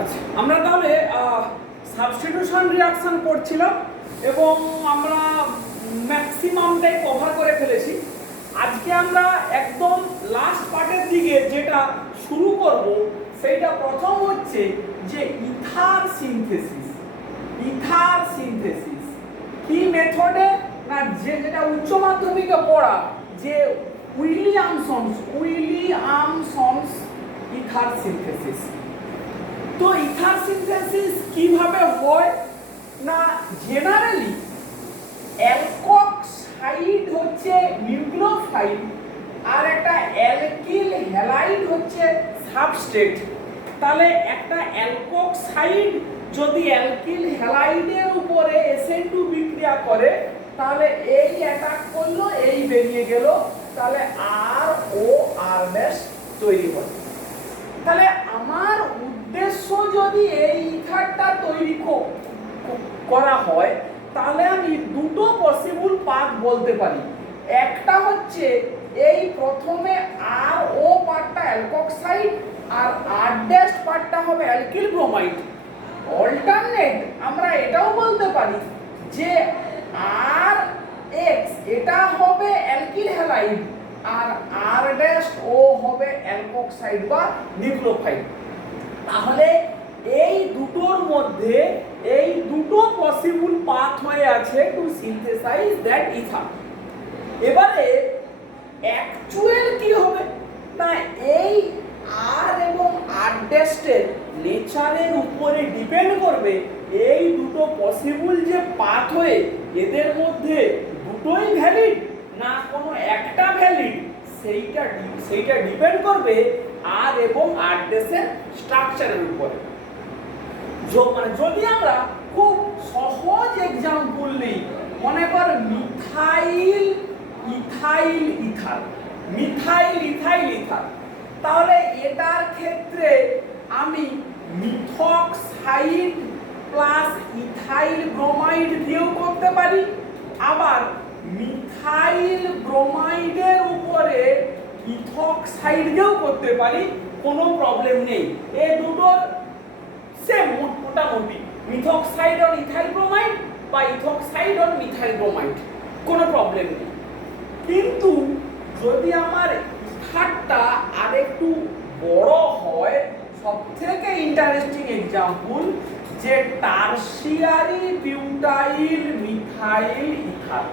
আচ্ছা, আমরা তাহলে সাবস্টিটিউশন রিঅ্যাকশন করছিলাম এবং আমরা ম্যাক্সিমামটাই কভার করে ফেলেছি। আজকে আমরা একদম লাস্ট পার্টের দিকে যেটা শুরু করব সেইটা প্রথম হচ্ছে যে ইথার সিনথেসিস। ইথার সিনথেসিস কি মেথডে না, যেটা উচ্চ মাধ্যমিকে পড়া, যে উইলিয়ামসন্স ইথার সিনথেসিস। তো ইথার সিনথেসিস কিভাবে হয় না, জেনারেলি অ্যালকক্সাইড হচ্ছে নিউক্লিওফাইল আর একটা অ্যালকিল হ্যালাইড হচ্ছে সাবস্ট্রেট। তাহলে একটা অ্যালকক্সাইড যদি অ্যালকিল হ্যালাইডের উপরে SN2 বিক্রিয়া করে তাহলে এই অ্যাটাক করলো, এই বেরিয়ে গেল, তাহলে আর ও আর ড্যাশ তৈরি হয়। তাহলে আমার উদ্দেশ্য যদি এই ইথারটা তৈরি করা হয় তাহলে আমি দুটো পসিবল পাথ বলতে পারি। একটা হচ্ছে এই প্রথমে আর ও পার্টটা অ্যালকক্সাইড আর আর ড্যাশ পার্টটা হবে অ্যালকিল ব্রোমাইড। অল্টারনেট আমরা এটাও বলতে পারি যে আর এক্স এটা হবে অ্যালকিল হ্যালাইড আর আর ড্যাশ ও হবে অ্যালকক্সাইড বা নিউক্লিওফাইল। তাহলে এই দুটোর মধ্যে এই দুটো পসিবল পাথ হয়ে আছে টু সিনথেসাইজ দ্যাট ইথার। এবারে অ্যাকচুয়াল কি হবে না, এই আর এবং আর ড্যাশের নেচারের উপরে ডিপেন্ড করবে এই দুটো পসিবল যে পাথ হয়ে এদের মধ্যে দুটোই ভ্যালিড না কোনো একটা ভ্যালিড, সেইটা ডিপেন্ড করবে আর এবং আর ড্যাশের স্ট্রাকচারের উপরে। মানে যদি আমরা খুব সহজ এক্সাম্পল নিই, মনে কর methyl ethyl ether, methyl ethyl ether, তাহলে এটার ক্ষেত্রে আমি মিথক্সাইড প্লাস ইথাইল ব্রোমাইড দিয়েও করতে পারি, আবার মিথাইল ব্রোমাইডের উপরে ইথক্সাইড দিয়েও করতে পারি, কোনো প্রবলেম নেই। এই দুটোর সেম মোটামুটি মিথক্সাইড অন ইথাইল ব্রোমাইড বা ইথক্সাইড অন মিথাইল ব্রোমাইড, কোনো প্রবলেম নেই। কিন্তু যদি আমার ইথারটা আরেকটু বড় হয়, সবথেকে ইন্টারেস্টিং এক্সাম্পল যে টারশিয়ারি বিউটাইল মিথাইল ইথার।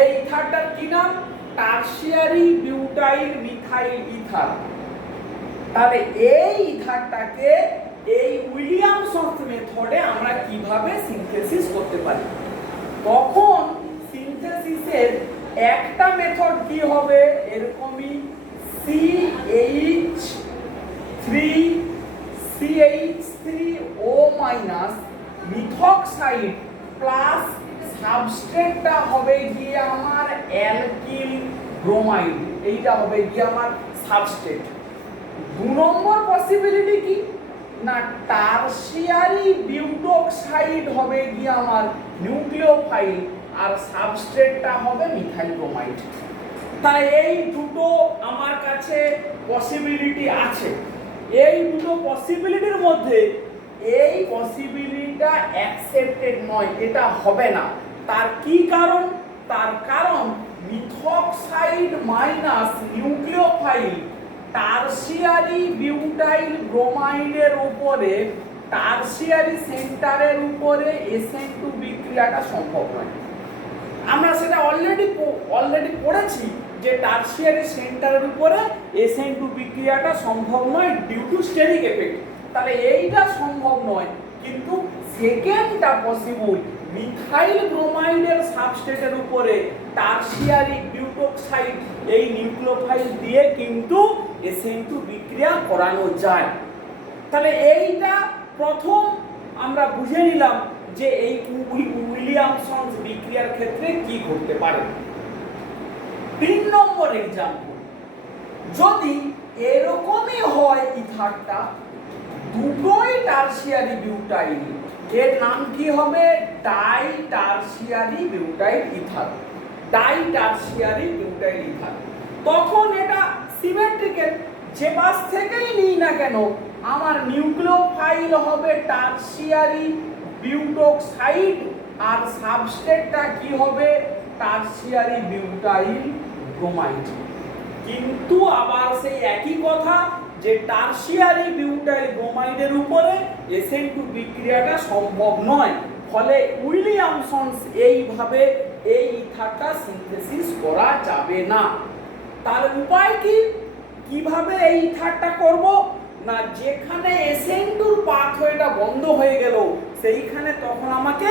এই ইথারটার কি নাম? Tertiary butyl methyl ether. তাহলে এই ইথারটাকে এই উইলিয়ামসন্স মেথডে আমরা কিভাবে সিনথেসিস করতে পারি? তখন সিনথেসিসের একটা মেথড কি হবে, এরকমই CH3O- মিথক্সাইড প্লাস সাবস্ট্রেটটা হবে গিয়ে আমার অ্যালকিল ব্রোমাইড, এইটা হবে গিয়ে আমার সাবস্ট্রেট। দু নম্বর পসিবিলিটি কি না, টারশিয়ারি বিউটক্সাইড হবে গিয়ে আমার নিউক্লিওফাইল আর সাবস্ট্রেটটা হবে মিথাইল ব্রোমাইড। তাই এই দুটো আমার কাছে পসিবিলিটি আছে। এই দুটো পসিবিলিটির মধ্যে এই পসিবিলিটিটা অ্যাকসেপ্টেড নয়, এটা হবে না। তার কি কারণ? তার কারণ মিথক্সাইড মাইনাস নিউক্লিওফাইল টারশিয়ারি বিউটাইল ব্রোমাইডের উপরে টারশিয়ারি সেন্টারের উপরে SN2 বিক্রিয়াটা সম্ভব নয়। আমরা সেটা অলরেডি পড়েছি যে টারশিয়ারি সেন্টারের উপরে SN2 বিক্রিয়াটা সম্ভব নয় ডিউ টু স্টেরিক এফেক্ট। তাহলে এইটা সম্ভব নয়, কিন্তু সেকেন্ডটা পসিবল, মিথাইল ব্রোমাইডের সাবস্ট্রেটের উপরে টারশিয়ারি বিউটক্সাইড এই নিউক্লিওফাইল দিয়ে কিন্তু SN2 বিক্রিয়া করানো যায়। তাহলে এইটা প্রথম আমরা বুঝে নিলাম যে এই উইলিয়ামসন্স বিক্রিয়ার ক্ষেত্রে কি ঘটতে পারে। 3 নম্বর এক্সাম্পল, যদি এরকমই হয় ইথারটা দুটোই টারশিয়ারি বিউটাইল, এর নাম কি হবে? Die tertiary butyl ether, die tertiary butyl ether. তখন এটা সিমেট্রিক্যাল, যে পাশ থেকেই নিই না কেন আমার নিউক্লিওফাইল হবে টারসিয়ারি বিউটোক্সাইড আর সাবস্ট্রেটটা কি হবে টারসিয়ারি বিউটাইল ব্রোমাইড। কিন্তু আবার সেই একই কথা যে টারসিয়ারি বিউটাইল ব্রোমাইডের উপরে SN2 বিক্রিয়াটা সম্ভব নয়, ফলে উইলিয়ামসন্স এইভাবে এই ইথারটা সিনথেসিস করা যাবে না। তার উপায় কি, কিভাবে এই ইথারটা করব না, যেখানে SN2 পাথওয়েটা বন্ধ হয়ে গেল সেইখানে তখন আমাকে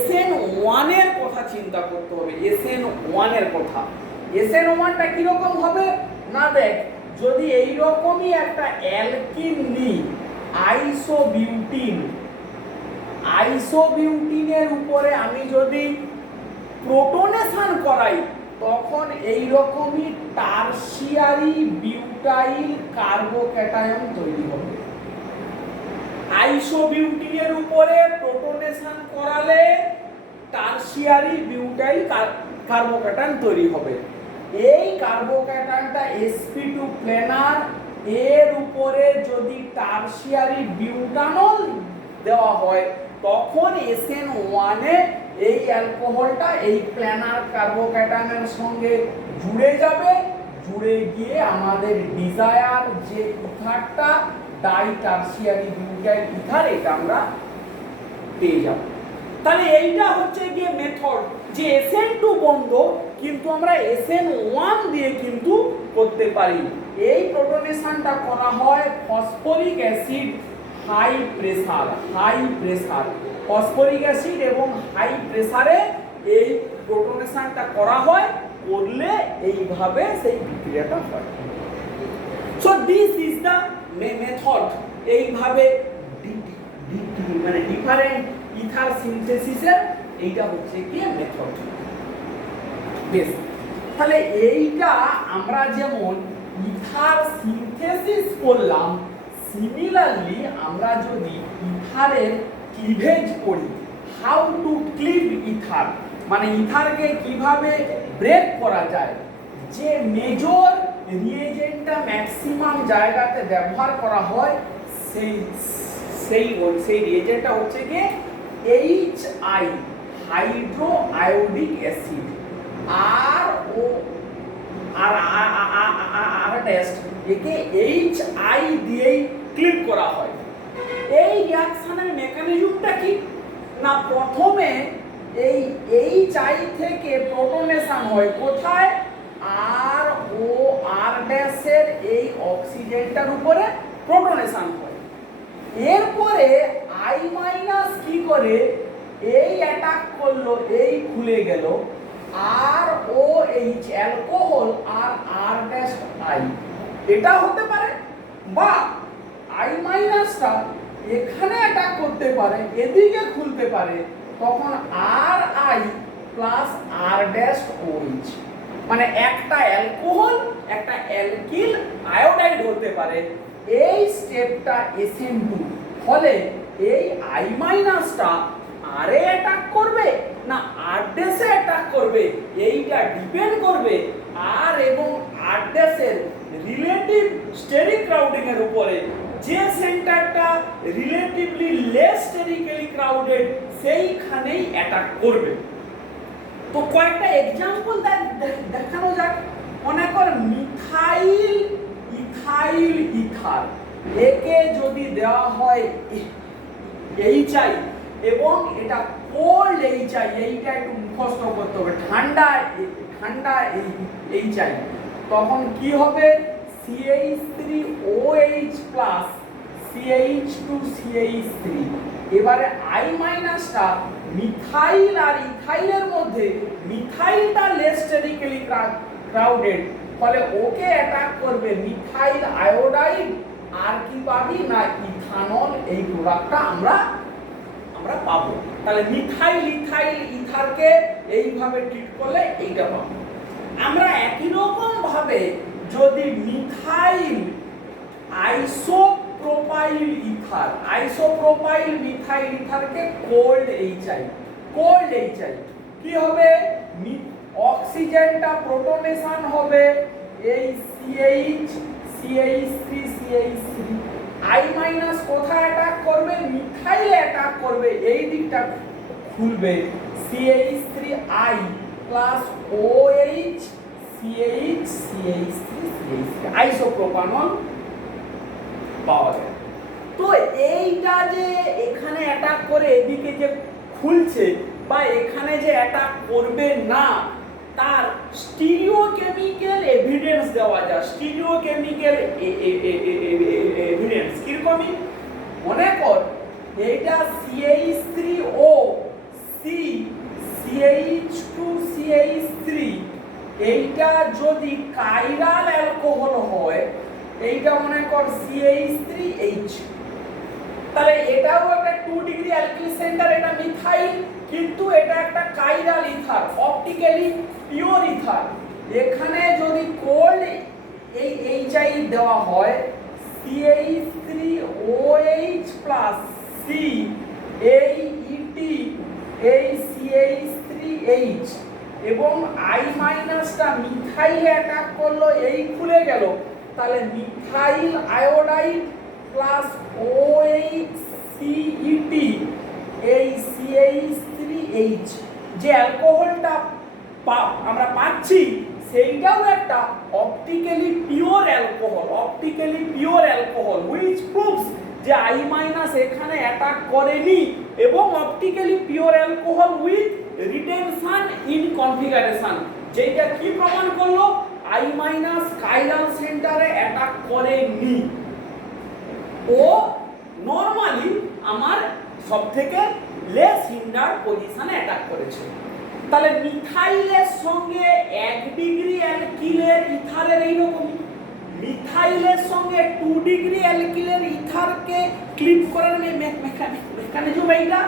SN1 এর কথা চিন্তা করতে হবে। SN1 এর কথা, SN1টা কিরকম হবে না, দেখ যদি এই রকমই একটা অ্যালকিন নিই আইসোবিউটিনের উপরে আমি যদি প্রোটনেশন করাই তখন এই রকমই টারসিয়ারি বিউটাইল কার্বোক্যাটায়ন তৈরি হবে। আইসোবিউটিনের উপরে প্রোটনেশন করালে টারসিয়ারি বিউটাইল কার্বোক্যাটায়ন তৈরি হবে। এই কার্বোক্যাটায়নটা sp2 প্লেনার এর উপরে যদি টারসিয়ারি বিউটানল দেওয়া হয় তখন SN1 এ এই অ্যালকোহলটা এই প্ল্যানার কার্বোক্যাটায়নের সঙ্গে জুড়ে যাবে, জুড়ে গিয়ে আমাদের ডিজায়ার যে ইথারটা ডাই টারসিয়ারি বিউটাইল ইথার এটা আমরা পেয়ে যাব। তাহলে এইটা হচ্ছে গিয়ে মেথড যে SN2 বন্ধ কিন্তু আমরা SN1 দিয়ে কিন্তু করতে পারি। এই প্রোটনেশনটা করা হয় phosphoric acid high pressure phosphoric acid এবং হাই প্রেসারে এই প্রোটনেশনটা করা হয়, করলে এইভাবে সেই বিক্রিয়াটা হয়। So this is the method, এইভাবে মানে ডিফারেন্ট ইথার সিনথেসিসের এইটা হচ্ছে কি মেথড। বেশ, তাহলে এইটা আমরা যেমন ইথার সিনথেসিস করলাম, সিমিলারলি আমরা যদি ইথারের ক্লিভেজ করি, হাউ টু ক্লিভ ইথার, মানে ইথারকে কিভাবে ব্রেক করা যায়, যে মেজর রিয়েজেন্টটা ম্যাক্সিমাম জায়গাতে ব্যবহার করা হয় সেই রিয়েজেন্টটা হচ্ছে কি HI হাইড্রো আয়োডিক অ্যাসিড আর টেস্ট একে HI দিয়েই ক্লিপ করা হয়। এই রিঅ্যাকশনের মেকানিজমটা কি না, প্রথমে এই HI থেকে প্রোটনেশন হয় কোথায় R ড্যাশের এই অক্সিজেনটার উপরে প্রোটনেশন হয়। এরপরে I মাইনাস কি করে এই অ্যাটাক করলো, এই খুলে গেল ROH alcohol R dash I, এটা হতে পারে, বা I মাইনাসটা এখানে অ্যাটাক করতে পারে, এদিকে খুলতে পারে, তখন RI plus R dash OH, মানে একটা অ্যালকোহল একটা অ্যালকিল আয়োডাইড হতে পারে। এই স্টেপটা SN2, ফলে এই I মাইনাসটা আর এ অ্যাটাক করবে না আর ড্যাশে অ্যাটাক করবে, এইটা ডিপেন্ড করবে আর এবং আর ড্যাশের রিলেটিভ স্টেরিক ক্রাউডিং এর উপরে। যে সেন্টারটা রিলেটিভলি লেস স্টেরিক্যালি ক্রাউডেড সেইখানেই অ্যাটাক করবে। তো কয়েকটা এক্সাম্পল দেখানো যাক। মনে কর মিথাইল ইথাইল ইথার, একে যদি দেওয়া হয় HI এবং এটা কোল্ড HI, এইটা একটু মুখস্থ করতে হবে, ঠান্ডা HI, তখন কি হবে CH3OH প্লাস CH2CH3। এবারে I মাইনাসটা মিথাইল আর ইথাইলের মধ্যে, মিথাইলটা লেস স্টেরিক্যালি ক্রাউডেড, ফলে ওকে অ্যাটাক করবে মিথাইল আয়োডাইড, আর কি পাবি না ইথানল, এই প্রোডাক্টটা আমরা পাবো। তাহলে মিথাইল ইথাইল ইথারকে এইভাবে ট্রিট করলে এইটা পাবো আমরা। একই রকম ভাবে যদি মিথাইল আইসোপ্রোপাইল মিথাইল ইথারকে কোল্ড HI কি হবে, অক্সিজেনটা প্রোটনেশন হবে এই CH CH3 আই মাইনাস কোথায় অ্যাটাক করবে? মিথাইলে অ্যাটাক করবে, এই দিকটা খুলবে। CH3I plus OH CH CH3 CH3 আইসোপ্রোপানল পাওয়া যায়। তো এইটা যে এখানে অ্যাটাক করে এদিকে যে খুলছে বা এখানে যে অ্যাটাক করবে না, তার স্টিরিওকেমিক্যাল এভিডেন্স দেওয়া যায়। স্টিরিওকেমিক্যাল এভিডেন্স কিরকমই? মনে কর এইটা CH3O C CH2 CH3, এইটা যদি কাইরাল অ্যালকোহল হয়, এইটা মনে কর CH3H, তাহলে এটাও একটা 2 ডিগ্রি অ্যালকিল সেন্টার, এটা মিথাইল, কিন্তু এটা একটা chiral ether, optically pure ether. এখানে যদি কোল্ড এই HI দেওয়া হয় CH3OH প্লাস C এই ET এই CH3H এবং I মাইনাসটা মিথাইলে অ্যাটাক করলো, এই খুলে গেল, তাহলে মিথাইল আয়োডাইড প্লাস OHCET এই CH3H যে অ্যালকোহলটা আমরা পাচ্ছি, সেইটাও একটা optically pure alcohol, optically pure alcohol, which proves যে I মাইনাস এখানে অ্যাটাক করেনি এবং optically pure alcohol with retention in configuration, যেটা কি প্রমাণ করলো? I মাইনাস কাইরাল সেন্টারে অ্যাটাক করেনি, ও নরমালি আমার সবথেকে লেস হিন্ডার পজিশনে অ্যাটাক করেছে। তাহলে মিথাইলের সঙ্গে 1 ডিগ্রি অ্যালকিলের ইথারের এইরকমই, মিথাইলের সঙ্গে 2 ডিগ্রি অ্যালকিলের ইথারকে ক্লিপ করার মেকানিজম এইটা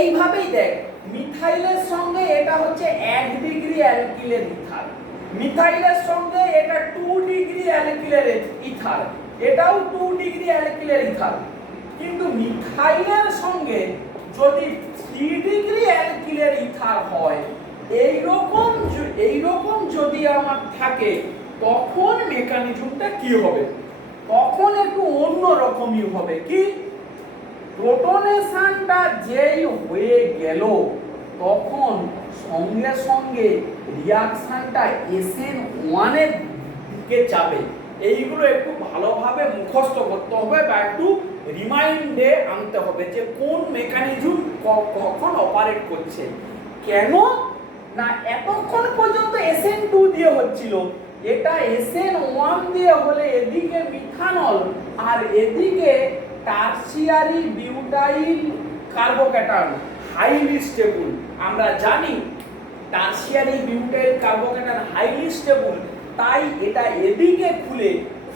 এইভাবেই দেখ। মিথাইলের সঙ্গে এটা হচ্ছে 1 ডিগ্রি অ্যালকিলের ইথার, মিথাইলের সঙ্গে এটা 2 ডিগ্রি অ্যালকিলের ইথার, এটাও 2 ডিগ্রি অ্যালকিলের ইথার, কিন্তু মিথাইলের সঙ্গে যদি 3 ডিগ্রি অ্যালকিলের ইথার হয়, এইরকম যদি আমার থাকে, তখন মেকানিজমটা কি হবে? তখন একটু অন্য রকমই হবে। কি? প্রোটনেশনটা যেই হয়ে গেল, তখন সঙ্গে সঙ্গে রিয়াকশনটা SN1 এর দিকে যাবে। এইগুলো একটু ভালোভাবে মুখস্থ করতে হবে বা একটু রিমাইন্ডে আনতে হবে যে কোন মেকানিজম কখন অপারেট করছে। কেন না, এতক্ষণ পর্যন্ত SN2 দিয়ে হচ্ছিল, এটা SN1 দিয়ে হলে এদিকে মিথানল আর এদিকে tertiary butyl carbocation highly stable. আমরা জানি tertiary butyl carbocation highly stable, তাই এটা এদিকে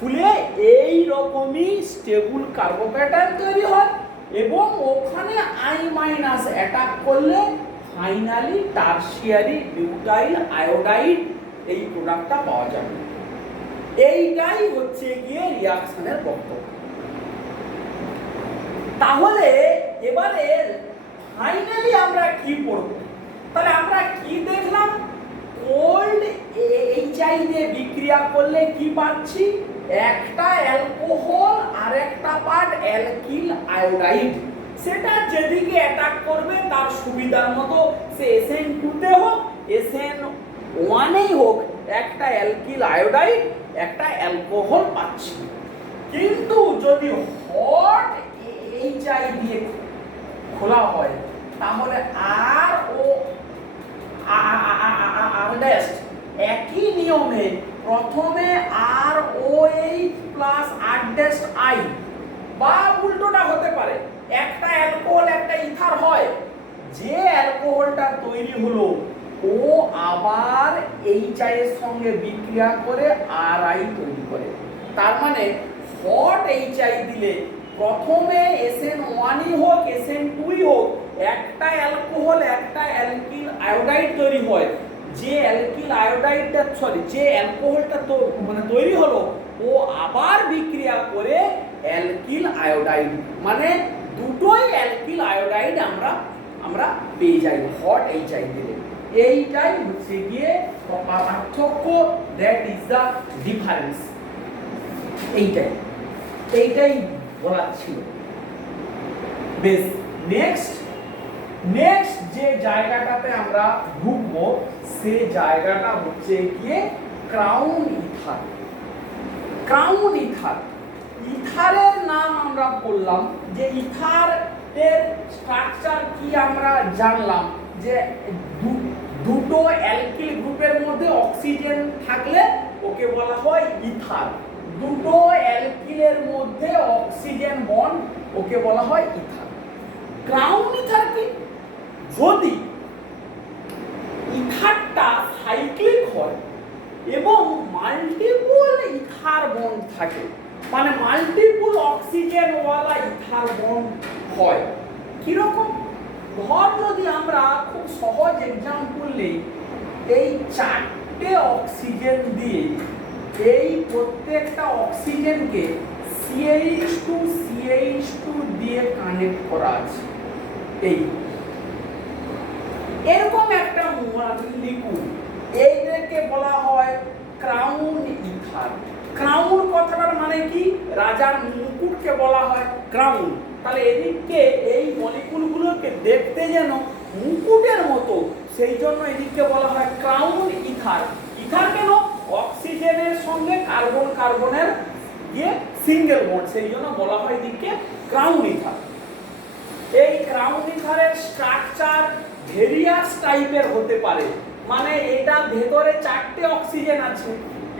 খুলে এই রকমই স্টেবল কার্বোক্যাটায়ন তৈরি হয় এবং ওখানে I মাইনাস অ্যাটাক করলে ফাইনালি টারসিয়ারি বিউটাইল আয়োডাইড এই প্রোডাক্টটা পাওয়া যাবে। এইটাই হচ্ছে গিয়ে রিঅ্যাকশনের বক্তব্য। তাহলে এবারে ফাইনালি আমরা কি পড়ব? তাহলে আমরা কি দেখলাম? কোল্ড HI দিয়ে বিক্রিয়া করলে কি পাচ্ছি? একটা অ্যালকোহল আর একটা পার্ট অ্যালকিল আয়োডাইড, সেটা যেদিকে অ্যাটাক করবে তার সুবিধার মতো, সে SN2 তে হোক SN1 এই হোক, একটা অ্যালকিল আয়োডাইড একটা অ্যালকোহল পাচ্ছি। কিন্তু যদি হট HI দিয়ে খোলা হয়, তাহলে আর ও আরডেস্ট একই নিয়মে প্রথমে ROH প্লাস আরডেস্ট I, বা উল্টোটা হতে পারে, একটা অ্যালকোহল একটা ইথার হয়, যে অ্যালকোহলটা তৈরি হলো ও আবার HI এর সঙ্গে বিক্রিয়া করে RI তৈরি করে। তার মানে হট HI দিলে প্রথমে SN1 হোক SN2 হোক, একটা অ্যালকোহল একটা অ্যালকিল আয়োডাইড তৈরি হয়, যে অ্যালকিল আয়োডাইডটা যে অ্যালকোহলটা তো তৈরি হলো, ও আবার বিক্রিয়া করে অ্যালকিল আয়োডাইড, মানে দুটোই অ্যালকিল আয়োডাইড আমরা পেয়ে যাই হট HI দিলে। এইটাই হচ্ছে গিয়ে পার্থক্য, দ্যাট ইজ দ্য ডিফারেন্স। এইটাই বলা ছিল। বেশ, নেক্সট যে জায়গাটাতে আমরা ঢুকবো সে জায়গাটা হচ্ছে গিয়ে ক্রাউন ইথার। ক্রাউন ইথার, ইথারের নাম আমরা বললাম যে ইথার এর স্ট্রাকচার কি আমরা জানলাম যে দুটো অ্যালকিল গ্রুপের মধ্যে অক্সিজেন থাকলে ওকে বলা হয় ইথার। দুটো অ্যালকিলের মধ্যে অক্সিজেন বন্ড ওকে বলা হয় ইথার। ক্রাউন ইথার কি? যদি ইথারটা সাইক্লিক হয় এবং মাল্টিপল ইথার বন্ড থাকে, মানে মাল্টিপল অক্সিজেন ওয়ালা ইথার বন্ড হয়। কিরকম? ধর যদি আমরা খুব সহজ এক্সাম্পল নেই, এই 4টে অক্সিজেন দিয়ে এই প্রত্যেকটা অক্সিজেনকে CH2 দিয়ে কানেক্ট করা আছে। এরকম একটা লিকুইড, এইটাকে বলা হয় ক্রাউন ইথার। ক্রাউন কথাটার মানে কি? রাজার মুকুটকে বলা হয় ক্রাউন। তাহলে এদিকে এই মলিকুলগুলোকে দেখতে যেন মুকুটের মতো, সেই জন্য এদিকে বলা হয় ক্রাউন ইথার। ইথার কেন? অক্সিজেনের সঙ্গে কার্বনের দিয়ে সিঙ্গেল বন্ড, সেই জন্য বলা হয় এদিকে ক্রাউন ইথার। এই ক্রাউন ইথারের স্ট্রাকচার ভেরিয়াস টাইপের হতে পারে, মানে এটা ভেতরে 4টে অক্সিজেন আছে,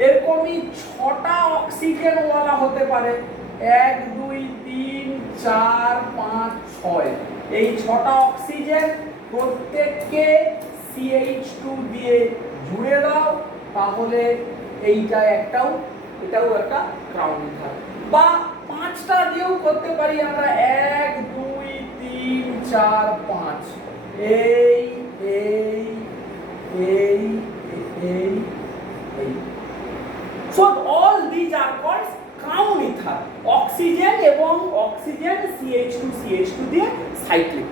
এরকমই 6টা অক্সিজেন ওয়ালা হতে পারে। 1 2 3 4 5 6, এই 6টা অক্সিজেন প্রত্যেককে CH2 দিয়ে জুড়ে দাও, তাহলে এটাও একটা ক্রাউন ইথার। বা 5টা দিয়েও করতে পারি আমরা, 1 2 3 4 5, So all these are called crown ether. Oxygen এবং অক্সিজেন CH2 দিয়ে সাইক্লিক।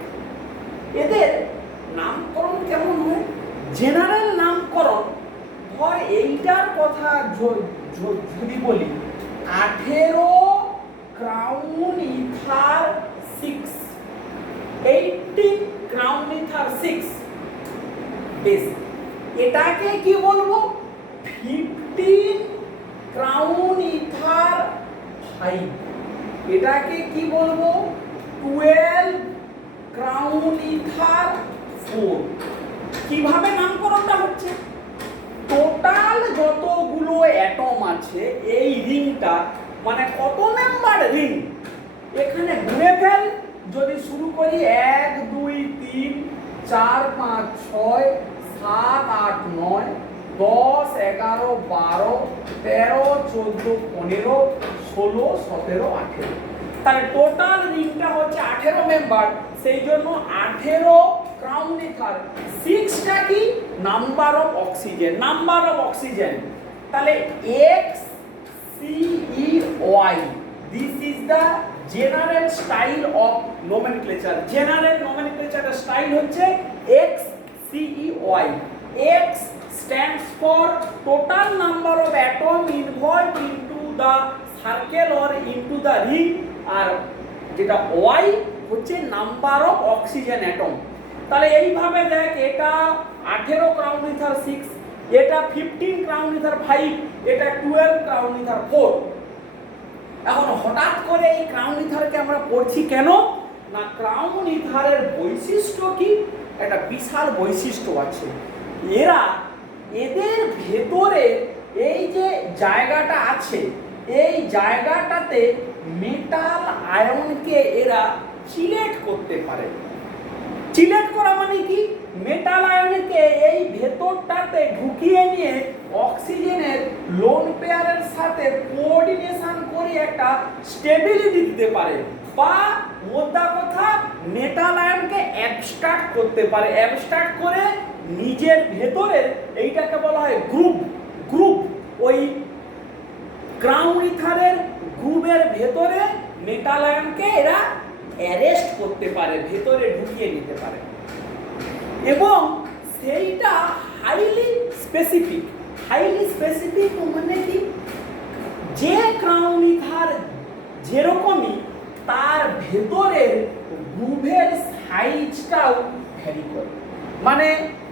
এদের নামকরণ কেমন হয়? জেনারেল নামকরণ, ধর এইটার কথা যদি বলি, 18 ক্রাউন ইথার 6, 18 ক্রাউন ইথার 6। বেশ, এটাকে কি বলবো? 15 ক্রাউন ইথার 5। এটাকে কি বলবো? 12 ক্রাউন ইথার 4। কিভাবে নামকরণটা হচ্ছে? টোটাল যতগুলো অ্যাটম আছে এই রিংটা, মানে কত নাম্বার রিং, এখানে গুণে ফেল। যদি শুরু করি 1 2 3 4 5 6 7 8 9 10 11 12 13 14 15 16 17 18, তাহলে টোটাল রিংটা হচ্ছে 18 মেম্বার, সেই জন্য 18 ক্রাউন ইথার। 6টা কি? Number of oxygen. তাহলে XCEY, this is the general style of nomenclature. General nomenclature style হচ্ছে XCEY। X stands for total number of atom involved into the circle or into the ring, আর যেটা Y হচ্ছে number of oxygen atom. তাহলে এইভাবে দেখ, এটা 18 crown ether 6, এটা 15 crown ether 5, এটা 12 crown ether 4। এখন হঠাৎ করে এই ক্রাউন ইথারকে আমরা পড়ছি কেন? না, ক্রাউন ইথারের বৈশিষ্ট্য কি? একটা বিশাল বৈশিষ্ট্য আছে। এদের ভেতরে এই যে জায়গাটা আছে, এই জায়গাটাতে মেটাল আয়নকে এরা চিলেট করতে পারে। চিলেট করা মানে কি? মেটাল আয়নকে এই ভেতরটাতে ঢুকিয়ে নিয়ে অক্সিজেনের লোন পেয়ারের সাথে কোঅর্ডিনেশন করে একটা স্টেবিলিটি দিতে পারে, বা মোদ্দা কথা মেটাল আয়নকে অ্যাবস্ট্রাক্ট করতে পারে। অ্যাবস্ট্রাক্ট করে নিজের ভেতরের এইটাকে বলা হয় গ্রুপ। ওই ক্রাউন ইথারের গ্রুপের ভেতরে মেটাল আয়নকে এরা অ্যারেস্ট করতে পারে, ভেতরে ঢুকিয়ে নিতে পারে, এবং সেইটা হাইলি স্পেসিফিক মানে কি? যে ক্রাউন ইথার যেরকমই তার ভেতরের গ্রুভের সাইজটাও ভ্যারি করে। মানে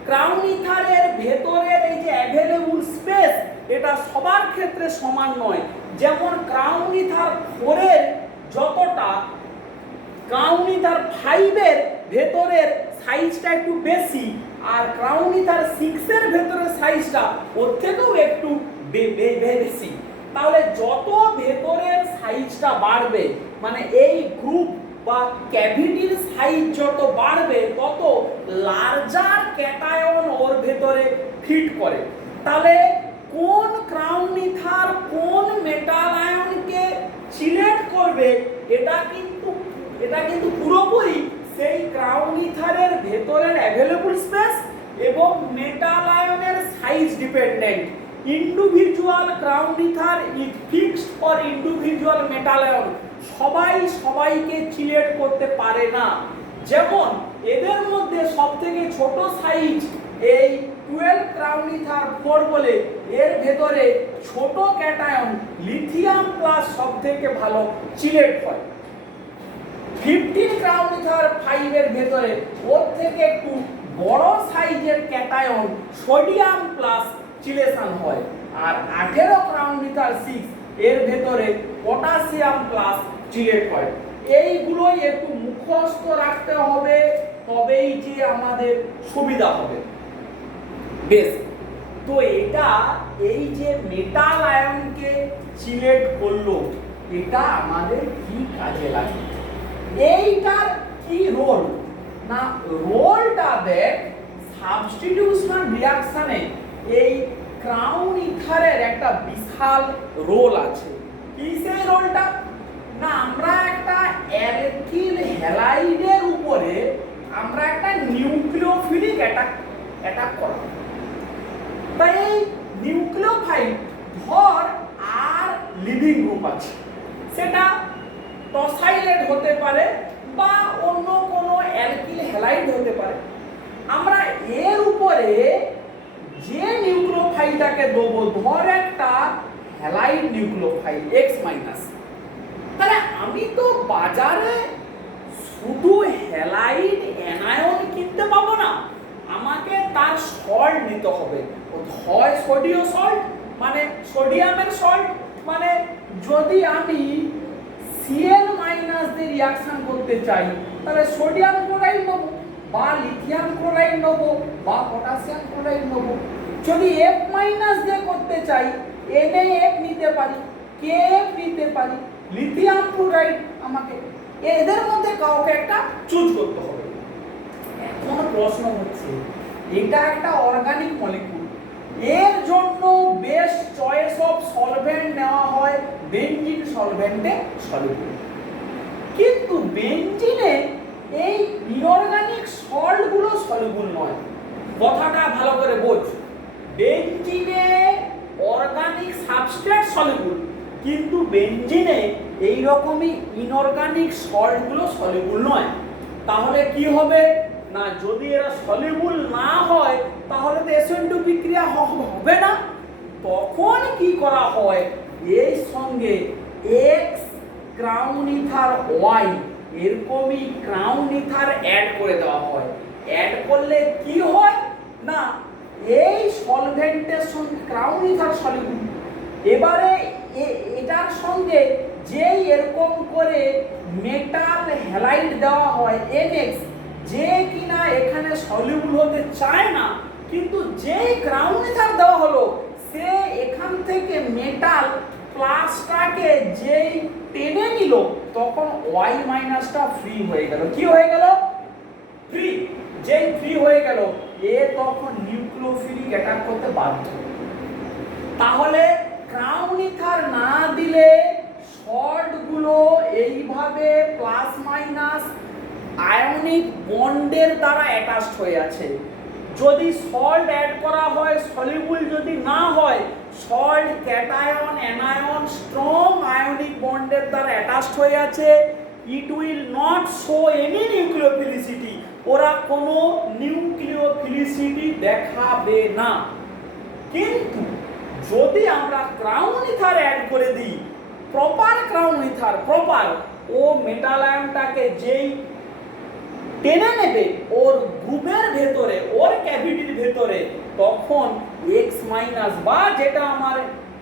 ক্রাউন ইথারের ভেতরের এই যে অ্যাভেলেবল স্পেস এটা সবার ক্ষেত্রে সমান নয়। যেমন ক্রাউন ইথার 4 এর যতটা, ক্রাউন ইথার 5 এর ভেতরের সাইজটা একটু বেশি, আর ক্রাউন ইথার 6 এর ভেতরের সাইজটা ওর থেকেও একটু বেশি। তাহলে যত ভেতরের সাইজটা বাড়বে, মানে এই গ্রুপ বা ক্যাভিটির সাইজ যত বাড়বে, তত লার্জার ক্যাটায়ন ওর ভেতরে ফিট করে। তাহলে কোন ক্রাউন ইথার কোন মেটাল আয়নকে চিলেট করবে, এটা কিন্তু পুরোপুরি সেই ক্রাউন ইথারের ভেতরের অ্যাভেলেবল স্পেস এবং মেটাল আয়নের size dependent. Individual crown ether is fixed for individual metal ion, সবাইকে চিলেট করতে পারে না। যেমন এদের মধ্যে সবথেকে ছোট সাইজ এই 12 ক্রাউন ইথার 4 বলে, এর ভেতরে ছোট ক্যাটায়ন লিথিয়াম প্লাস সবথেকে ভালো চিলেট হয়। 15 ক্রাউন ইথার 5 এর ভেতরে ওর থেকে একটু বড় সাইজের ক্যাটায়ন সোডিয়াম প্লাস চিলেশন হয়। আর 18 ক্রাউন ইথার 6 এর ভেতরে পটাশিয়াম প্লাস চিলেট হয়। এইগুলোই একটু মুখস্থ রাখতে হবে, তবেই যে আমাদের সুবিধা হবে। বেশ, তো এটা এই যে মেটাল আয়নকে চিলেট করলো, এটা আমাদের কি কাজে লাগে? এইটার কি রোল না, রোলটা দেখ সাবস্টিটিউশন রিঅ্যাকশনে এই ক্রাউন ইথারের একটা বিশাল রোল আছে। কি সেই রোলটা না, আমরা একটা অ্যালকিল হ্যালাইডের উপরে আমরা একটা নিউক্লিওফিলিক অ্যাটাক করব। তাই এই নিউক্লিওফাইল ধর আর লিভিং গ্রুপ আছে, সেটা টসাইলেট হতে পারে বা অন্য কোনো অ্যালকিল হ্যালাইড হতে পারে। আমরা এর উপরে যে নিউক্লিওফাইলটাকে দেবো, ধর একটা হ্যালাইড নিউক্লিওফাইল X-, তাহলে আমি তো বাজারে শুধু হ্যালাইড অ্যানায়ন কিনতে পাবো না, আমাকে তার সল্ট নিতে হবে। হয় সোডিয়াম সল্ট, মানে সোডিয়ামের সল্ট, মানে যদি আমি Cl- দিয়ে রিঅ্যাকশন করতে চাই, তাহলে সোডিয়াম ক্লোরাইড নেব বা লিথিয়াম ক্লোরাইড নেব বা পটাশিয়াম ক্লোরাইড নেব। যদি F- দিয়ে করতে চাই, NaF নিতে পারি, KF নিতে পারি, লিথিয়াম ক্লোরাইড, আমাকে এদের মধ্যে কাউকে একটা চুজ করতে হবে। এখন প্রশ্ন হচ্ছে, এটা একটা অর্গানিক মলিকিউল, এর জন্য বেস্ট চয়েস অফ সলভেন্ট নেওয়া হয় বেনজিন সলভেন্টে সলিউবল। কিন্তু বেনজিনে এই ইনঅর্গানিক সল্ট গুলো সলিউবল নয়। কথাটা ভালো করে বোঝ, বেনজিনে অর্গানিক সাবস্ট্রেট সলিউবল, কিন্তু বেনজিনে এই রকমই ইনঅর্গানিক সল্ট গুলো সলিউবল নয়। তাহলে কি হবে না, যদি এরা সলিউবল না হয় তাহলে তো SN2 বিক্রিয়া হবে না। তখন কি করা হয়, এর সঙ্গে X ক্রাউন ইথার Y এরকমই ক্রাউন ইথার অ্যাড করে দেওয়া হয়। অ্যাড করলে কি হয় না, এই সলভেন্টের সঙ্গে ক্রাউন ইথার সলিউবল, এবারে এটার সঙ্গে যেই এরকম করে মেটাল হ্যালাইড দেওয়া হয় NX, যে কিনা এখানে সলিউবল হতে চায় না, কিন্তু যেই ক্রাউন ইথার দেওয়া হলো, সে এখান থেকে মেটাল প্লাসটাকে যেই টেনে নিল, তখন Y- টা ফ্রি হয়ে গেল। কি হয়ে গেল? ফ্রি। যেই ফ্রি হয়ে গেল, এ তখন নিউক্লিওফিলিক অ্যাটাক করতে বাধ্য। তাহলে ক্রাউন ইথার না দিলে সল্ট গুলো এইভাবে প্লাস মাইনাস আয়নিক বন্ডের দ্বারা অ্যাটাচড হয়ে আছে। যদি সল্ট অ্যাড করা হয়, সলিউবল যদি না হয়, salt cation anion strong ionic বন্ডের দ্বারা অ্যাটাচড হয়ে আছে, it will not show any nucleophilicity, ওরা কোনো নিউক্লিওফিলিসিটি দেখাবে না। কিন্তু যদি আমরা ক্রাউন ইথার অ্যাড করে দিই, প্রপার ক্রাউন ইথার, প্রপার ও মেটাল আয়নটাকে যেই টেনে নেবে ওর গ্রুপের ভেতরে, ওর ক্যাভিটির ভেতরে, তখন X মাইনাস বা যেটা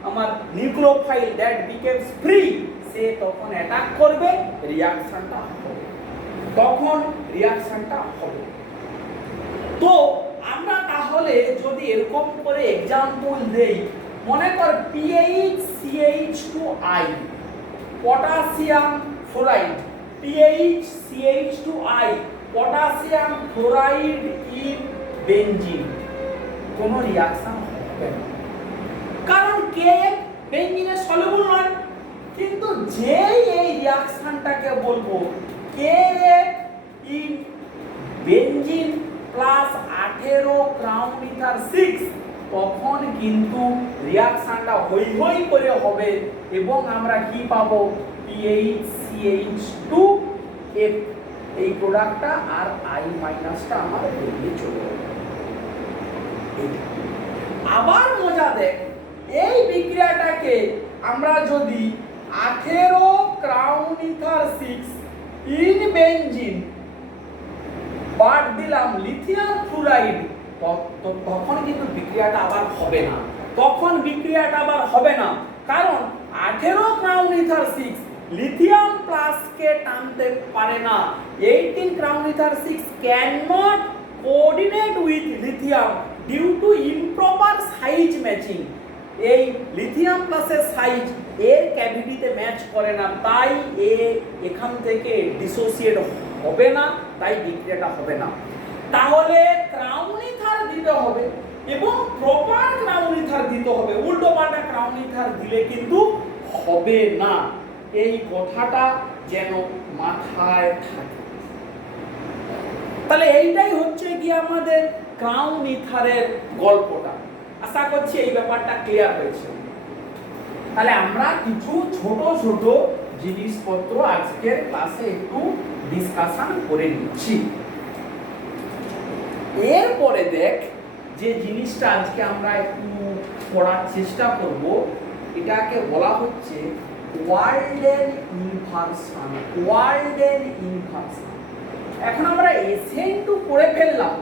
আমার নিউক্লিওফাইল দ্যাট বিকেমস ফ্রি, সে তখন অ্যাটাক করবে, রিঅ্যাকশনটা হবে, তখন রিঅ্যাকশনটা হবে। তো আমরা তাহলে যদি এরকম করে एग्जांपल দেই, মনে কর PaCH2I potassium fluoride, PaCH2I potassium fluoride in benzene, কোনো রিঅ্যাকশন হবে না, কারণ KF বেনজিনের সলিউবল নয়। কিন্তু যেই এই রিঅ্যাকশনটাকে বলবো KF in benzene plus 18 crown ether 6, তখন কিন্তু রিঅ্যাকশনটা হই হই করে হবে এবং আমরা কি পাবো, PaCH2F, এই প্রোডাক্টটা আর I মাইনাসটা আমাদের বেরিয়ে চলে যাবে। আবার মজা দেখ, এই বিক্রিয়াটাকে আমরা যদি 18 ক্রাউন ইথার 6 ইন বেনজিন বাদ দিলাম লিথিয়াম ফ্লুরাইড, তখন কিন্তু বিক্রিয়াটা আবার হবে না, তখন বিক্রিয়াটা আবার হবে না, কারণ 18 ক্রাউন ইথার 6 লিথিয়াম প্লাসকে টানতে পারে না, 18 crown ether 6 can not coordinate with lithium due to improper size matching. এই লিথিয়াম প্লাসের সাইজ এর ক্যাভিটিতে ম্যাচ করে না, তাই এখান থেকে ডিসোসিয়েট হবে না, তাই বিক্রিয়াটা হবে না। তাহলে ক্রাউন ইথার দিতে হবে এবং প্রপার ক্রাউন ইথার দিতে হবে, উল্টো পাল্টা ক্রাউন ইথার দিলে কিন্তু হবে না। এই কথাটা যেন মাথায় থাকে। তাহলে এইটাই হচ্ছে কি আমাদের ক্রাউন ইথারের গল্পটা। আশা করছি এই ব্যাপারটা ক্লিয়ার হয়েছে। তাহলে আমরা কিছু ছোট ছোট জিনিসপত্র আজকের ক্লাসে একটু ডিসকাশন করে নিচ্ছি। এরপরে দেখ, যে জিনিসটা আজকে আমরা একটু পড়ার চেষ্টা করব, এটাকে বলা হচ্ছে ওয়ার্ল্ডেন ইনভার্সন। ওয়ার্ল্ডেন ইনভার্সন, এখন আমরা SN2 পড়ে ফেললাম,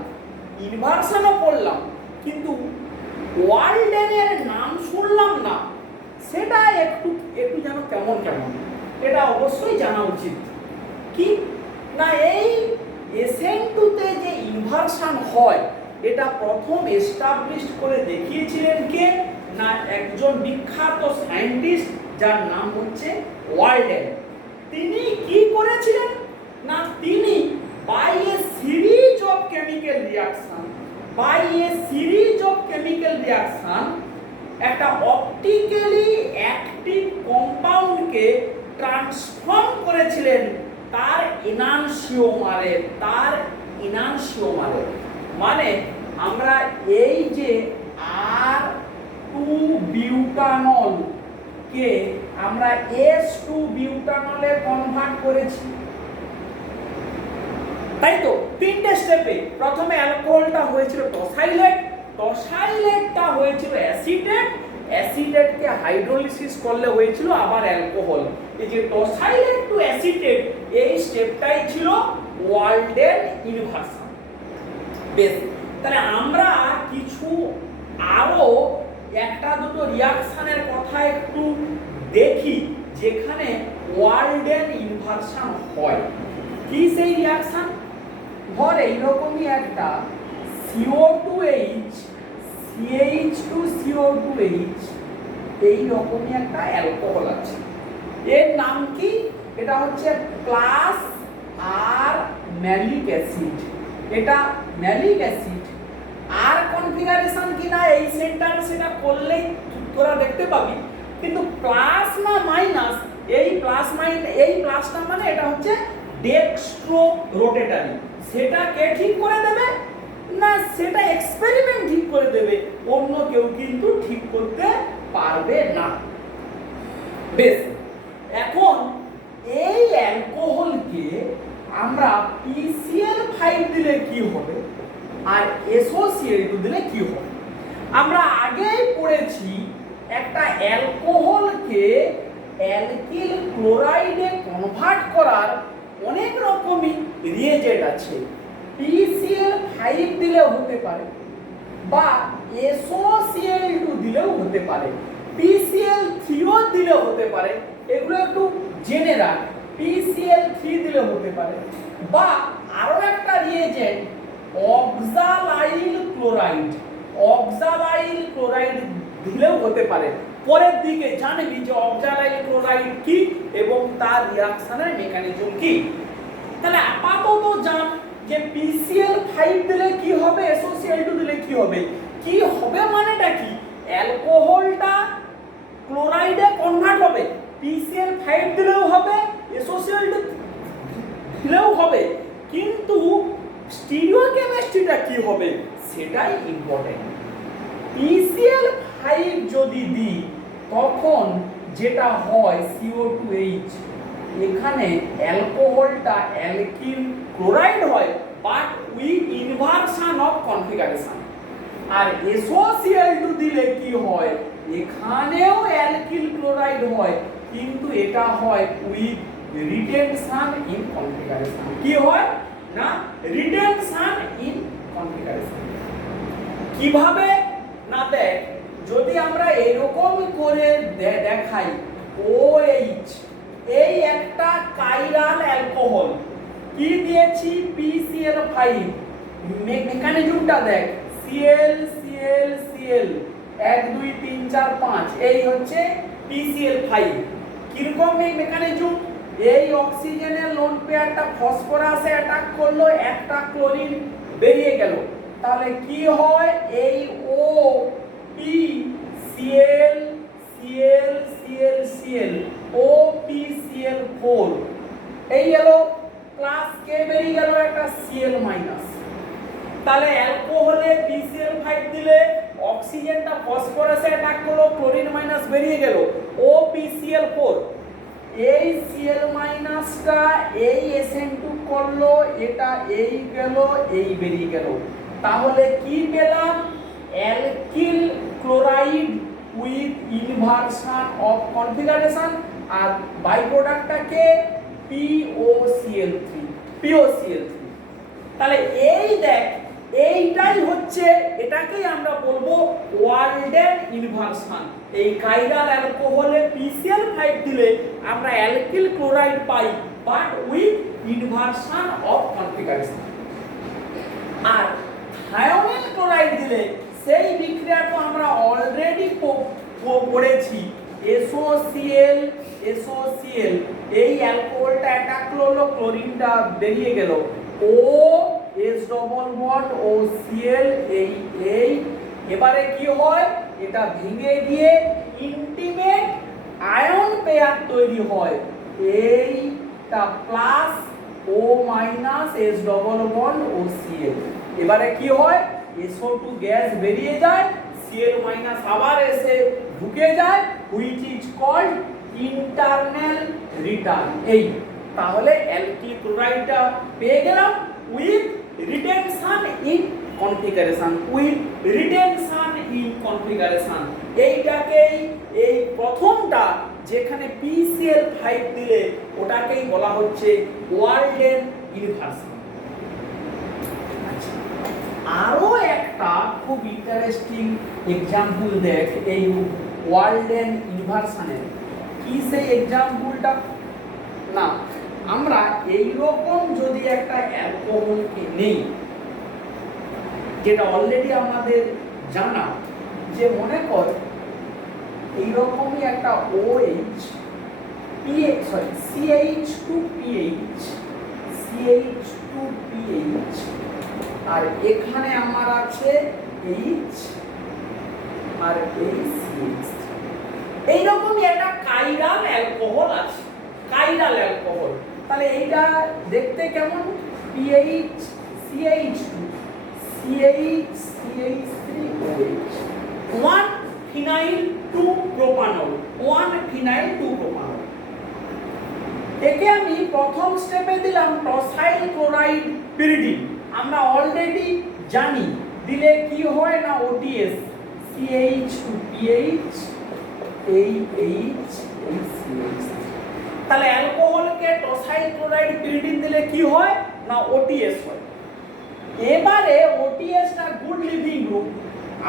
ইনভার্সনও পড়লাম, কিন্তু ওয়ার্ল্ডেনের নাম শুনলাম না, সেটা একটু একটু যেন কেমন কেমন, এটা অবশ্যই জানা উচিত। কি না, এই SN2 তে যে ইনভার্সন হয়, এটা প্রথম এস্টাবলিশড করে দেখিয়েছিলেন কে না, একজন বিখ্যাত সায়েন্টিস্ট যার নাম হচ্ছে ওয়ার্ল্ডেন। তিনি কি করেছিলেন না, তিনি by a series of chemical reaction, by a series of chemical reaction একটা অপটিক্যালি অ্যাক্টিভ কম্পাউন্ডকে ট্রান্সফর্ম করেছিলেন তার এনানসিওমারে। তার এনানসিওমারে মানে আমরা এই যে R2 বিউটানল কে আমরা S2 বিউটানলে কনভার্ট করেছি, তাই তো। তিনটে স্টেপে, প্রথমে অ্যালকোহলটা হয়েছিল টসাইলেট, টসাইলেটটা হয়েছিল অ্যাসিটেট, অ্যাসিটেটকে হাইড্রোলিসিস করলে হয়েছিল আবার অ্যালকোহল। এই যে টসাইলেট টু অ্যাসিটেট, এই স্টেপটাই ছিল ওয়ার্ল্ডেন ইনভার্সন। বেশ, তাহলে আমরা কিছু আরো একটা দুটো রিঅ্যাকশনের কথা একটু দেখি যেখানে ওয়ার্ল্ডেন ইনভার্সন হয়। কি সেই রিঅ্যাকশন? ধর এইরকমই একটা CO2H CH2CO2H, এই রকমই একটা অ্যালকোহল আছে, এর নাম কি? এটা হচ্ছে প্লাস আর ম্যালিক অ্যাসিড। এটা ম্যালিক অ্যাসিড। আর কনফিগারেশন কিনা এই সেন্টারে সেটা করলেই তোরা দেখতে পাবি, কিন্তু প্লাস না মাইনাস, এই প্লাস এই প্লাসটা মানে এটা হচ্ছে ডেক্সট্রো রোটেটরি। সেটা কে ঠিক করে দেবে না, সেটা এক্সপেরিমেন্ট ঠিক করে দেবে, অন্য কেউ কিন্তু ঠিক করতে পারবে না। বেশ, এখন এই অ্যালকোহলকে আমরা PCl5 দিলে কি হবে আর SOCl2 দিলে কি হবে? আমরা আগেই পড়েছি একটা অ্যালকোহলকে অ্যালকিল ক্লোরাইডে কনভার্ট করার অনেক রকমই রিয়েজেন্ট আছে। PCl5 দিলেও হতে পারে বা SOCl2 দিলেও হতে পারে, PCl3ও দিলেও হতে পারে। এগুলো একটু জেনে রাখ, PCl3 দিলেও হতে পারে বা আরো একটা রিয়েজেন্ট অক্সালাইল ক্লোরাইড, অক্সালাইল ক্লোরাইড দিলেও হতে পারে। পরের দিকে জানবি যে অক্সালাইল ক্লোরাইড কি এবং তার রিঅ্যাকশনের মেকানিজম কি। তাহলে আপাতত জান যে PCl5 দিলে কি হবে, SOCl2 দিলে কি হবে। কি হবে মানেটা কি, অ্যালকোহলটা ক্লোরাইডে কনভার্ট হবে, PCl5 দিলেও হবে, SOCl2 দিলেও হবে, কিন্তু স্টিরিওকেমিস্ট্রিটা কি হবে সেটাই ইম্পর্টেন্ট। PCl5 যদি দিই তখন যেটা হয় CO2H, এখানে অ্যালকোহলটা অ্যালকিল ক্লোরাইড হয় but with inversion of configuration. আর SOCl2 দিলে কি হয়, এখানেও অ্যালকিল ক্লোরাইড হয় কিন্তু এটা হয় উইথ রিটেনশন ইন কনফিগারেশন। কি হয় না, রিটেনশন ইন কনফিগারেশন। কিভাবে না, দেখ যদি আমরা এরকম করে দেখাই OH, এই একটা কাইরাল অ্যালকোহল, কি দিয়েছি PCl5, মেকানিজমটা দেখ Cl Cl Cl 1 2 3 4 5, এই হচ্ছে PCl5। কিরকম এই মেকানিজম, এই অক্সিজেনের লোন পেয়ারটা ফসফরাসে অ্যাটাক করলো, একটা ক্লোরিন বেরিয়ে গেল, তাহলে কি হয়, এই O P Cl Cl Cl Cl OPCl4, এই গেল প্লাস কে বেরিয়ে গেল একটা Cl মাইনাস। তাহলে অ্যালকোহলে PCl5 দিলে অক্সিজেনটা ফসফরাসে অ্যাটাক করলো, ক্লোরিন মাইনাস বেরিয়ে গেল OPCl4, এই Cl মাইনাসটা এই SN2 করলো, এটা এই গেল এই বেরিয়ে গেল, তাহলে কি পেলাম, alkyl chloride with inversion of configuration, আর বাই প্রোডাক্টটাকে POCl3, POCl3। তাহলে এই দেখ এইটাই হচ্ছে, এটাকেই আমরা বলবো ওয়ালডেন ইনভার্সন। এই কাইরাল অ্যালকোহলে PCl5 দিলে আমরা অ্যালকিল ক্লোরাইড পাই but with inversion of configuration. আর থায়োনিল ক্লোরাইড দিলে সেই বিক্রিয়া তো আমরা অলরেডি পড়েছি, SOCl SOCl, এই অ্যালকোহলটা অ্যাটাক করলো, ক্লোরিনটা বেরিয়ে গেল, O S double bond O Cl, এই এবারে কি হয়, এটা ভেঙে দিয়ে ইন্টিমেট আয়ন পেয়ার তৈরি হয়, এইটা plus O minus S double bond O Cl। এবারে কি হয়, SO2 গ্যাস বেরিয়ে যায়, Cl মাইনাস আবার এসে ঢুকে যায়, which is called internal return। এই তাহলে অ্যালকিল ক্লোরাইডটা পেয়ে গেলাম with retention in configuration, with retention in configuration. এইটাকেই এই প্রথমটা যেখানে PCl5 দিলে ওটাকেই বলা হচ্ছে ওয়ালডেন ইনভার্সন। আরো একটা খুব ইন্টারেস্টিং এক্সাম্পল দেখ এই ওয়ালডেন ইনভার্সনের। কি সেই এক্সাম্পলটা, না আমরা এই রকম যদি একটা অ্যালকোহলকে নেই, যেটা অলরেডি আমাদের জানা, যে মনে কর এই রকমই একটা OH CH2PH CH2PH, আর এখানে আমার আছে H আর এই CH। এইরকমই একটা কাইরাল অ্যালকোহল আছে, কাইরাল অ্যালকোহল। তাহলে এইটা দেখতে কেমন, PH CH2 CH CH3OH, 1 phenyl 2 propanol, 1 phenyl 2 propanol। একে আমি প্রথম স্টেপে দিলাম টসাইল ক্লোরাইড পিরিডিন, আমরা অলরেডি জানি দিলে কি হয় না OTS, CH2PH এই H এই CH3। তাহলে অ্যালকোহলকে টোসাইল ক্লোরাইড পিরিডিন দিলে কি হয় না OTS হয়। এবারে OTSটা গুড লিভিং গ্রুপ,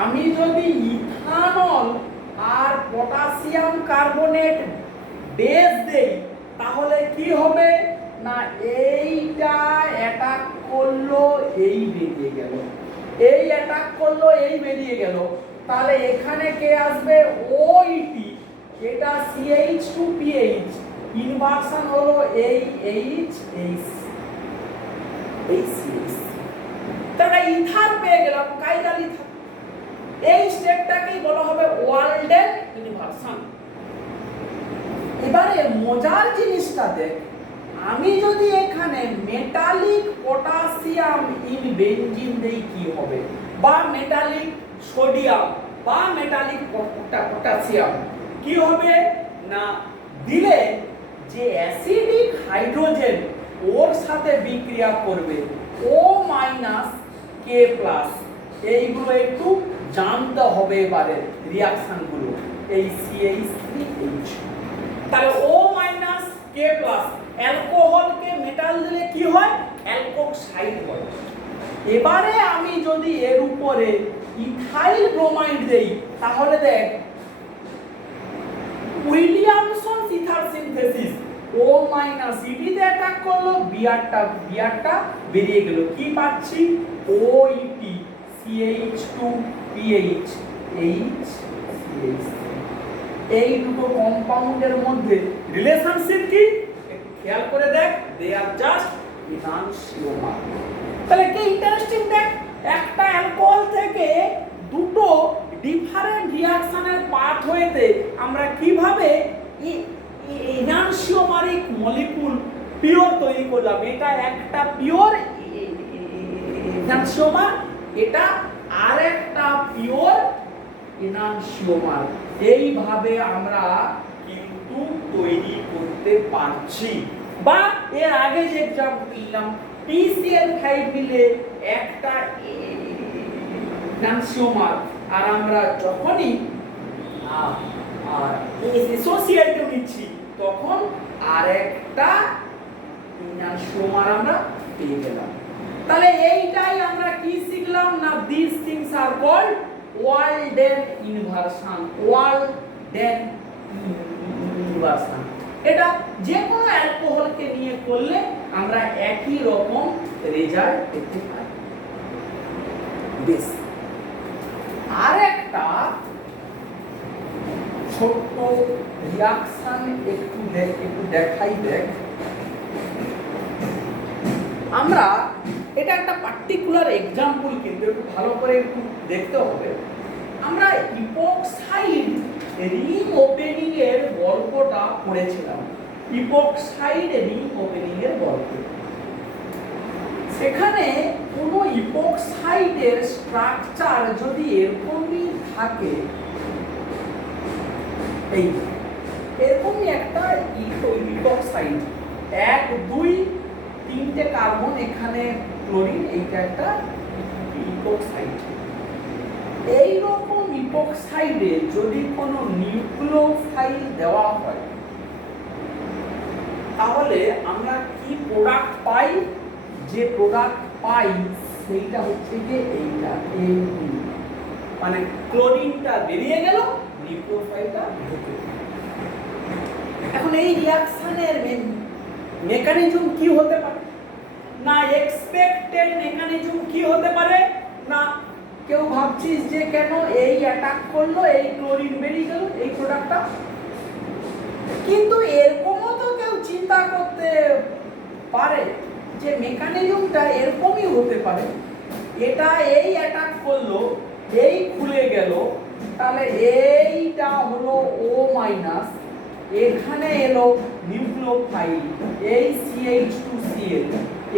আমি যদি ইথানল আর পটাশিয়াম কার্বনেট বেস দেই তাহলে কি হবে না এইটা অ্যাটাক করলো এই বেরিয়ে গেল, এই অ্যাটাক করলো এই বেরিয়ে গেল, তাহলে এখানে কে আসবে OET, এটা CH2PH, ইনভার্সন হলো এই H এই CH, তাহলে ইথার পেয়ে গেলাম কাইরাল ইথার। এই স্টেপটাকেই বলা হবে ওয়ালডেন ইনভার্সন। এবারে মজার জিনিসটা দেখ, আমি যদি এখানে মেটালিক পটাশিয়াম ইন বেনজিন দেই কি হবে, বা মেটালিক সোডিয়াম বা মেটালিক পটাশিয়াম কি হবে না দিলে যে অ্যাসিডিক হাইড্রোজেন ওর সাথে বিক্রিয়া করবে O মাইনাস K প্লাস, এইগুলো একটু জানতে হবে এবারে রিঅ্যাকশনগুলো, এই CH3H, তাহলে O মাইনাস K প্লাস অ্যালকোহলকে মেটাল দিলে কি হয় অ্যালকোক্সাইড হয়। এবারে আমি যদি এর উপরে ইথাইল ব্রোমাইড দেই তাহলে দেখ Williamson ether synthesis O minus ET তে অ্যাটাক করলো, বিআরটা বেরিয়ে গেল, কি পাচ্ছি OET CH2PH H CH3। এই দুটো কম্পাউন্ডের মধ্যে রিলেশনশিপ কি একটু খেয়াল করে দেখ, দে আর জাস্ট ইনানসিওমার। তাহলে কি ইন্টারেস্টিং দেখ, একটা অ্যালকোহল থেকে দুটো ডিফারেন্ট রিঅ্যাকশনের পার্ট হয়েতে আমরা কিভাবে ইনানসিওমারিক মলিকুল পিওর তৈরি করলাম। এটা একটা পিওর ইনানসিওমার, এটা আরেকটা পিওর ইনানসিওমার, এইভাবে আমরা কিন্তু তৈরি করতে পারছি। বা এর আগে যে এক্সাম্পল দিলাম PCl5 মিলে একটা ইনানসিওমার, আর আমরা যখনই অ্যাসোসিয়েটিভ নিচ্ছি তখন আরেকটা ইনানসিওমার আমরা পেয়ে গেলাম। তাহলে এইটাই আমরা কি শিখলাম না this things are called Walden inversion, Walden inversion. এটা যে কোনো অ্যালকোহলকে নিয়ে করলে আমরা একই রকম রেজাল্ট পেতে পারি। বেশ, আরেকটা ছোট্ট রিঅ্যাকশন একটু দেখাই দেখ। আমরা এটা একটা পার্টিকুলার এক্সাম্পল, কিন্তু একটু ভালো করে একটু দেখতে হবে। আমরা ইপক্সাইড রিং ওপেনিং এর গল্পটা পড়েছিলাম, ইপক্সাইড রিং ওপেনিং এর গল্প। সেখানে কোনো ইপক্সাইডের স্ট্রাকচার যদি এরকমই থাকে, এই এরকমই একটা ইপক্সাইড, 1 2 3টে কার্বন, এখানে ক্লোরিন, এইটা একটা ইপক্সাইড। এই রকম ইপক্সাইডে যদি কোনো নিউক্লিওফাইল দেওয়া হয় তাহলে আমরা কি প্রোডাক্ট পাই, যে প্রোডাক্ট পাই সেইটা হচ্ছে যে এইটা, এই মানে ক্লোরিনটা বেরিয়ে গেল, নিউক্লিওফাইলটা ঢুকে। এখন এই রিঅ্যাকশনের মেকানিজম কি হতে পারে না, এক্সপেক্টেড মেকানিজম কি হতে পারে না, কেউ ভাবছিস যে কেন এই অ্যাটাক করলো, এই ক্লোরিন বেরিয়ে গেল, এই প্রোডাক্টটা, কিন্তু এরকমও তো কেউ চিন্তা করতে পারে যে মেকানিজমটা এরকমই হতে পারে, এটা এই অ্যাটাক করলো, এই খুলে গেল, তাহলে এইটা হলো O মাইনাস, এখানে এলো নিউক্লিওফাইল এই CH2Cl,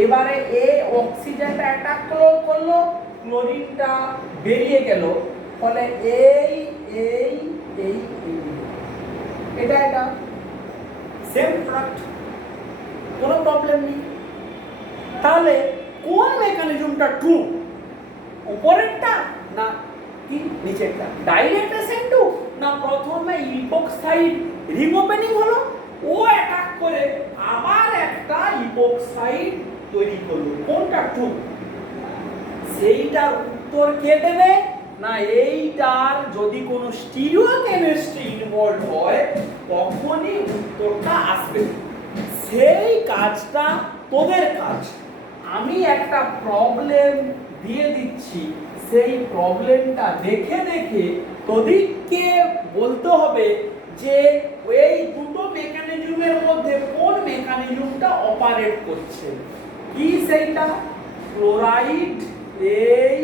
এবারে এই অক্সিজেনটা অ্যাটাক করলো, ক্লোরিনটা বেরিয়ে গেল, ফলে এই এই এই এটা সেম প্রোডাক্ট, কোনো প্রবলেম নেই। তাহলে কোন মেকানিজমটা ট্রু, উপরেরটা না কি নিচেরটা, ডাইরেক্ট এসএন2 না প্রথমে ইপক্সাইড রিং ওপেনিং হলো, ও অ্যাটাক করে আবার একটা ইপক্সাইড তৈরি করলো। কোনটা ট্রু? সেইটার উত্তর কে দেবে? না এইটার যদি কোনো স্টিরিওকেমিস্ট্রি ইনভলভ হয় তখনই উত্তরটা আসবে। সেই কাজটা তোদের কাজ। আমি একটা প্রবলেম দিয়ে দিচ্ছি, সেই প্রবলেমটা দেখে দেখে তোদেরকে বলতে হবে যে এই দুটো মেকানিজমের মধ্যে কোন মেকানিজমটা অপারেট করছে। কি সেইটা? ক্লোরাইড এই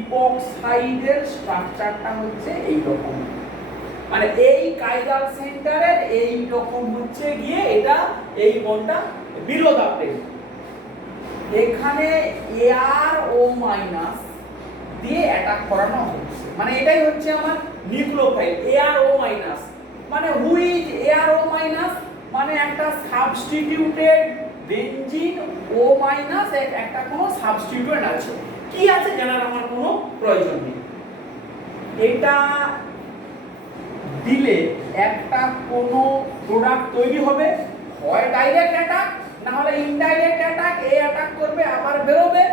ইপক্সাইডের স্ট্রাকচারটা হচ্ছে এই রকম, মানে এই কাইরাল সেন্টারের এই রকম হচ্ছে গিয়ে এটা এই বন্ডটা বিরোধাপ্রেম। এখানে AR O- দিয়ে অ্যাটাক করানো হচ্ছে, মানে এটাই হচ্ছে আমার নিউক্লিওফাইল AR O-, মানে হু ইজ AR O-? মানে একটা সাবস্টিটিউটেড বেনজিন O- একটা কোনো সাবস্টিটিউয়েন্ট আছে। কি আছে জানার আমার কোনো প্রয়োজন নেই। এটা দিলে একটা কোনো প্রোডাক্ট তৈরি হবে, হয় ডাইরেক্ট অ্যাটাক না হলে ইনডাইরেক্ট অ্যাটাক। এ অ্যাটাক করবে আবার বেরোবে,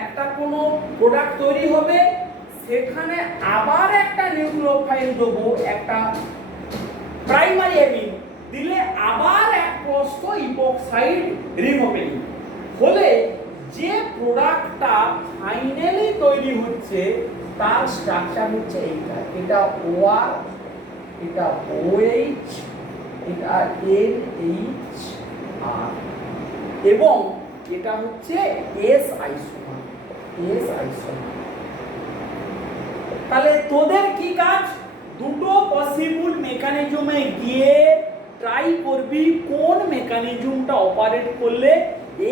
একটা কোনো প্রোডাক্ট তৈরি হবে, সেখানে আবার একটা নিউক্লিওফাইল দেবো, একটা প্রাইমারি অ্যামিন দিলে আবার এক প্রস্থ ইপক্সাইড রিং ওপেনিং হলে যে প্রোডাক্টটা ফাইনালি তৈরি হচ্ছে তার স্ট্রাকচার হচ্ছে এইটা। এটা OR, এটা OH, এটা NHR এবং এটা হচ্ছে S আইসোমার। তাহলে তোদের কি কাজ? দুটো পসিবল মেকানিজমে গিয়ে ট্রাই করবি কোন মেকানিজমটা অপারেট করলে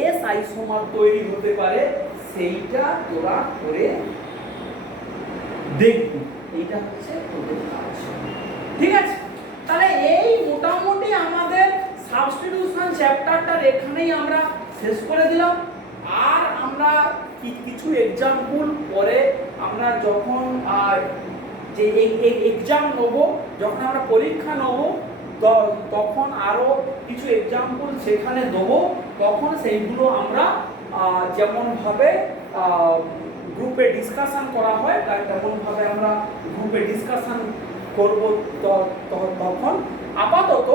এস আইসোমার তৈরি হতে পারে, সেইটা তোরা করে দেখবি। এইটা হচ্ছে তোদের কাজ, ঠিক আছে? তাহলে এই মোটামুটি আমাদের সাবস্টিটিউশন চ্যাপ্টারটার এখানেই আমরা শেষ করে দিলাম। আর আমরা কিছু এক্সাম্পল পরে আমরা যখন যে এক্সাম নেব, যখন আমরা পরীক্ষা নেব তখন আরো কিছু এক্সাম্পল সেখানে দেবো, তখন সেইগুলো আমরা যেমন ভাবে গ্রুপে ডিসকাশন করা হয় তেমন ভাবে আমরা গ্রুপে ডিসকাশন করব। তখন আপাতত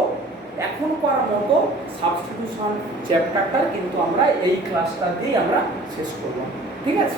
এখনকার মতো সাবস্টিটিউশন চ্যাপ্টারটা কিন্তু আমরা এই ক্লাসটা দিয়ে আমরা শেষ করলাম, ঠিক আছে?